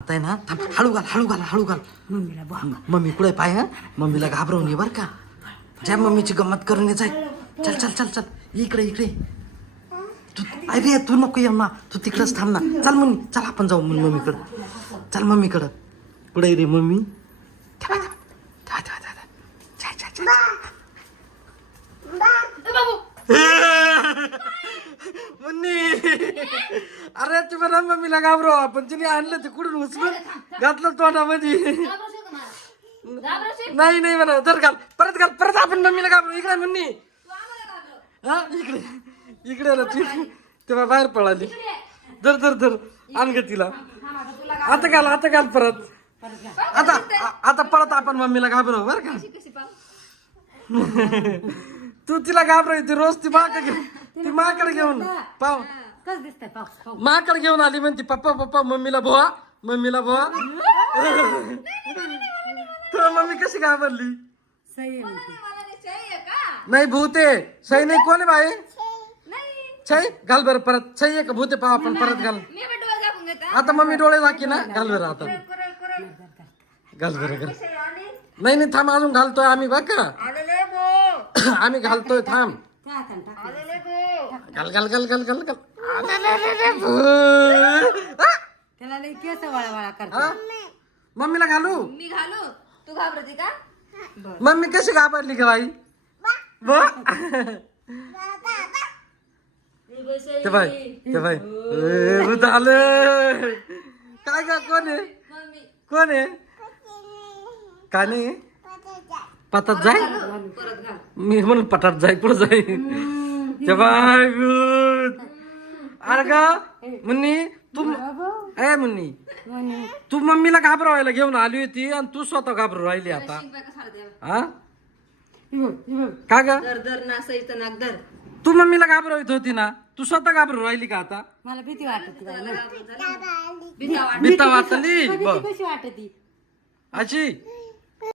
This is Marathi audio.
आता आहे ना थांब, हळू घाल हळू घाल हळू घाल. मम्मीला बघ. मम्मी कुठे पाय हा मम्मीला घाबरवून ये बर का. ज्या मम्मीची गंमत करून ये जाय. चल चल चल चल इकडे इकडे तू. अरे तू नको ये ना, तू तिकडेच थांब ना. चल मम्मी चल आपण जाऊ मम्मीकडं. चल मम्मीकडं. कुठे रे मम्मी. ठेवा, ठेवा, ठेवा, ठेवा, ठेवा. जाय, जाय, जाय. मुन्नी अरे तू म्हणा मम्मीला घाबरो, आपण तिने आणलं ते कुठून उचलून घातलं तोंडामध्ये. नाही नाही म्हणा, धर घाल परत घाल परत. आपण मम्मीला घाबरू. इकडे मुन्नी. हा इकडे इकडे ना ती तेव्हा बाहेर पळाली. धर धर धर आण ग तिला. आता घाल परत. आता परत आपण मम्मीला घाबरव बर का. तू तिला घाबरायची रोज. ती माकडे घेऊन पाव कस दिसतंय पाव. माकडे घेऊन आली म्हणती पप्पा पप्पा मम्मीला भोवा मम्मीला भोवा. तुला मम्मी कशी घाबरली. सही म्हणते. नाही भूते सही नाही. कोण आहे बाई. छई घाल बरं परत. छई आहे का भूते पाव आपण परत घाल. आता मम्मी डोळे दाखी ना. घाल बरं आता. घाल बरं घाल. नाही नाही थांब अजून घालतोय आम्ही बघ का. आम्ही घालतोय थांब. घाल घाल घाल घाल घाल घाल. त्याला लई केस वळा करतो. हा? मम्मीला घालू. मी घालू तू घाबरते का. मम्मी कशी घाबरली का बाई. ते बाई भूत आलं. काय का कोण आहे कोण आहे. काय नाही पतात जाय. मी म्हणून पटात जाय पुढे जाय. ते बाय अरे ग मुन्नी तू ए मुन्नी तू मम्मीला घाबरवायला घेऊन आली होती आणि तू स्वतः घाबरू राहिली आता. हा का ग दर दर ना सईचं नाक दर. तू मम्मीला घाबरवत होती ना. तू स्वतः घाबरू राहिली का आता. मला भीती वाटत भीता वाटली बघ कशी वाटत अशी.